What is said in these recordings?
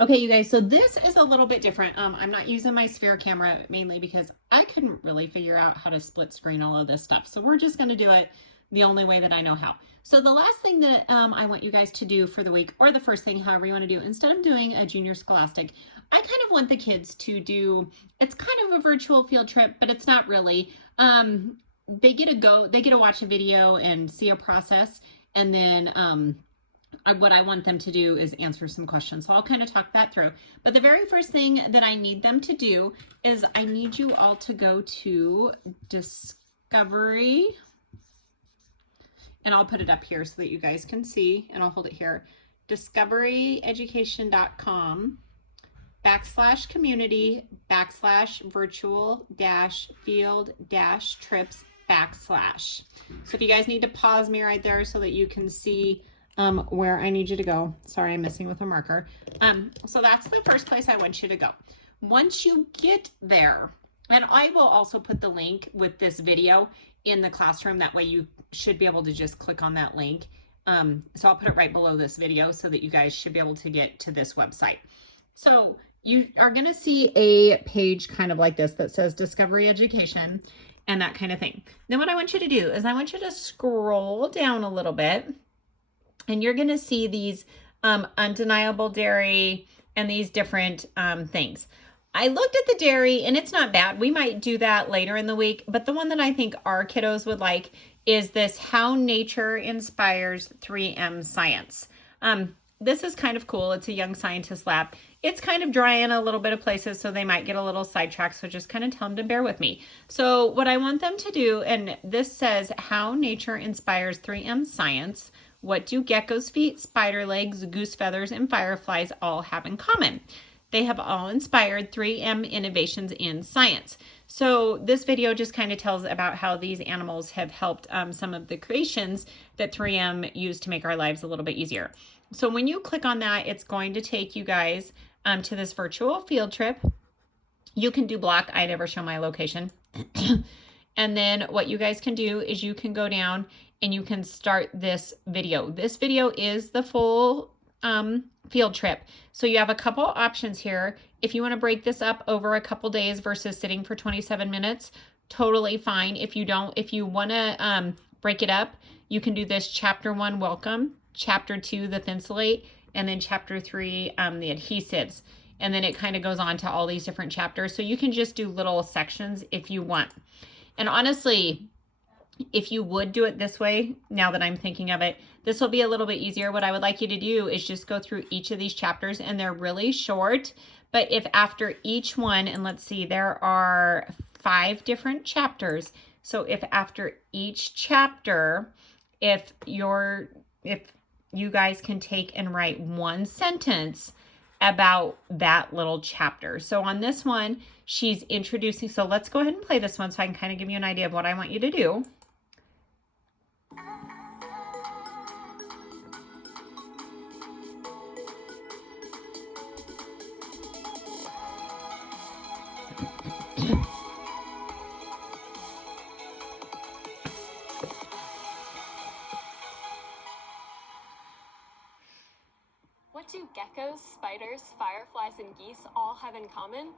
Okay, you guys, so this is a little bit different. I'm not using my Sphere camera mainly because I couldn't really figure out how to split screen all of this stuff. So we're just going to do it the only way that I know how. So the last thing that I want you guys to do for the week, or the first thing, however you want to do, instead of doing a Junior Scholastic, I kind of want the kids to do, it's kind of a virtual field trip, but it's not really. They get to watch a video and see a process, and then what I want them to do is answer some questions. So I'll kind of talk that through. But the very first thing that I need them to do is I need you all to go to Discovery. And I'll put it up here so that you guys can see, and I'll hold it here. discovery-community/virtual-field-trips/. So if you guys need to pause me right there so that you can see where I need you to go. Sorry, I'm messing with a marker. So that's the first place I want you to go. Once you get there, and I will also put the link with this video in the classroom. That way you should be able to just click on that link. So I'll put it right below this video so that you guys should be able to get to this website. So you are going to see a page kind of like this that says Discovery Education and that kind of thing. Then what I want you to do is I want you to scroll down a little bit, and you're going to see these undeniable dairy and these different things. I looked at the dairy and it's not bad. We might do that later in the week, but the one that I think our kiddos would like is this How Nature Inspires 3M Science. This is kind of cool. It's a Young Scientist lab. It's kind of dry in a little bit of places, so they might get a little sidetracked, so just kind of tell them to bear with me. So what I want them to do, and this says How Nature Inspires 3M Science. What do gecko's feet, spider legs, goose feathers, and fireflies all have in common? They have all inspired 3M innovations in science. So this video just kind of tells about how these animals have helped some of the creations that 3M used to make our lives a little bit easier. So when you click on that, it's going to take you guys to this virtual field trip. You can do block. I never show my location. And then what you guys can do is you can go down and you can start this video. This video is the full field trip. So you have a couple options here. If you want to break this up over a couple days versus sitting for 27 minutes, totally fine. If you want to break it up, you can do this chapter 1, welcome, chapter 2, the thin slate, and then chapter 3, the adhesives. And then it kind of goes on to all these different chapters. So you can just do little sections if you want. And honestly, if you would do it this way, now that I'm thinking of it, this will be a little bit easier. What I would like you to do is just go through each of these chapters, and they're really short. But if after each one, and let's see, there are 5 different chapters. So if after each chapter, if you guys can take and write 1 sentence about that little chapter. So on this one, she's introducing, so let's go ahead and play this one so I can kind of give you an idea of what I want you to do. What do geckos, spiders, fireflies, and geese all have in common?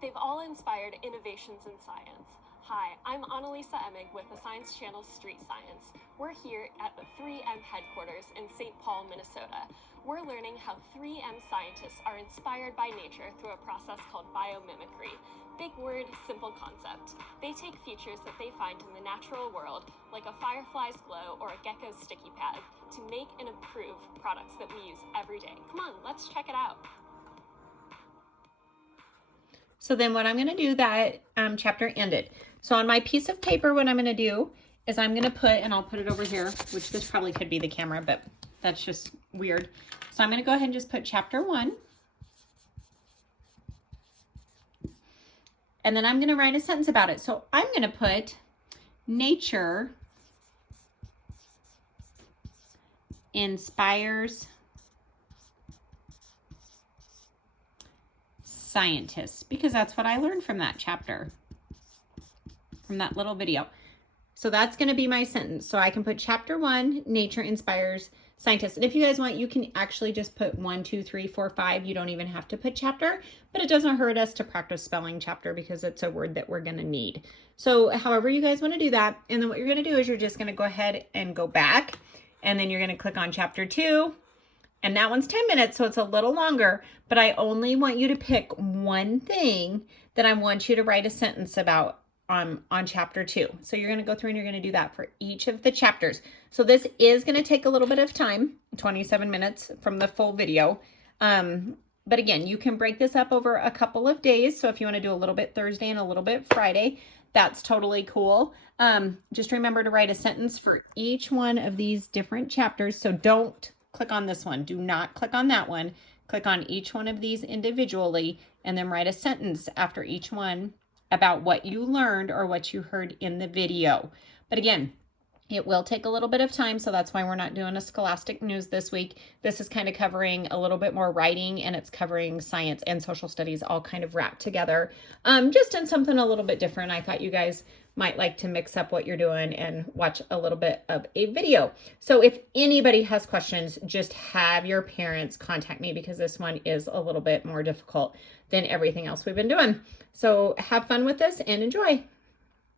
They've all inspired innovations in science. Hi, I'm Annalisa Emig with the Science Channel's Street Science. We're here at the 3M headquarters in St. Paul, Minnesota. We're learning how 3M scientists are inspired by nature through a process called biomimicry. Big word, simple concept. They take features that they find in the natural world, like a firefly's glow or a gecko's sticky pad, to make and improve products that we use every day. Come on, let's check it out. So then what I'm going to do, that chapter ended. So on my piece of paper, what I'm going to do is I'm going to put, and I'll put it over here, which this probably could be the camera, but that's just weird. So I'm going to go ahead and just put chapter 1. And then I'm going to write a sentence about it. So I'm going to put nature inspires scientists, because that's what I learned from that chapter, from that little video. So that's going to be my sentence. So I can put chapter 1, nature inspires scientists. And if you guys want, you can actually just put 1, 2, 3, 4, 5. You don't even have to put chapter, but it doesn't hurt us to practice spelling chapter because it's a word that we're going to need. So however you guys want to do that. And then what you're going to do is you're just going to go ahead and go back, and then you're going to click on chapter 2. And that one's 10 minutes, so it's a little longer, but I only want you to pick one thing that I want you to write a sentence about on chapter 2. So you're going to go through and you're going to do that for each of the chapters. So this is going to take a little bit of time, 27 minutes from the full video. But again, you can break this up over a couple of days. So if you want to do a little bit Thursday and a little bit Friday, that's totally cool. Just remember to write a sentence for each one of these different chapters. So don't click on this one. Do not click on that one. Click on each one of these individually and then write a sentence after each one about what you learned or what you heard in the video. But again, it will take a little bit of time, so that's why we're not doing a Scholastic News this week. This is kind of covering a little bit more writing, and it's covering science and social studies all kind of wrapped together. Just in something a little bit different. I thought you guys might like to mix up what you're doing and watch a little bit of a video. So if anybody has questions, just have your parents contact me because this one is a little bit more difficult than everything else we've been doing. So have fun with this and enjoy.